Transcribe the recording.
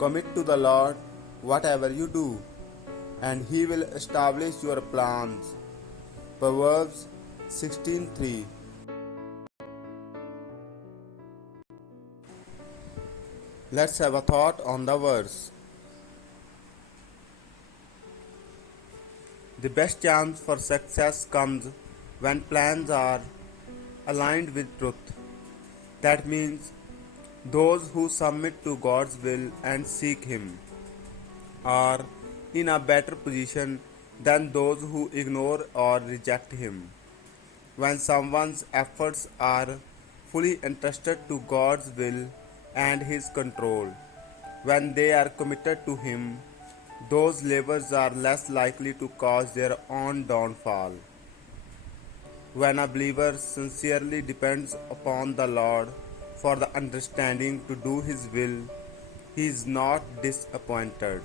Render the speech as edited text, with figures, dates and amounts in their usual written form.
Commit to the Lord whatever you do, and He will establish your plans. Proverbs 16:3. Let's have a thought on the verse. The best chance for success comes when plans are aligned with truth. That means those who submit to God's will and seek Him are in a better position than those who ignore or reject Him. When someone's efforts are fully entrusted to God's will and His control, when they are committed to Him, those labors are less likely to cause their own downfall. When a believer sincerely depends upon the Lord for the understanding to do His will, he is not disappointed.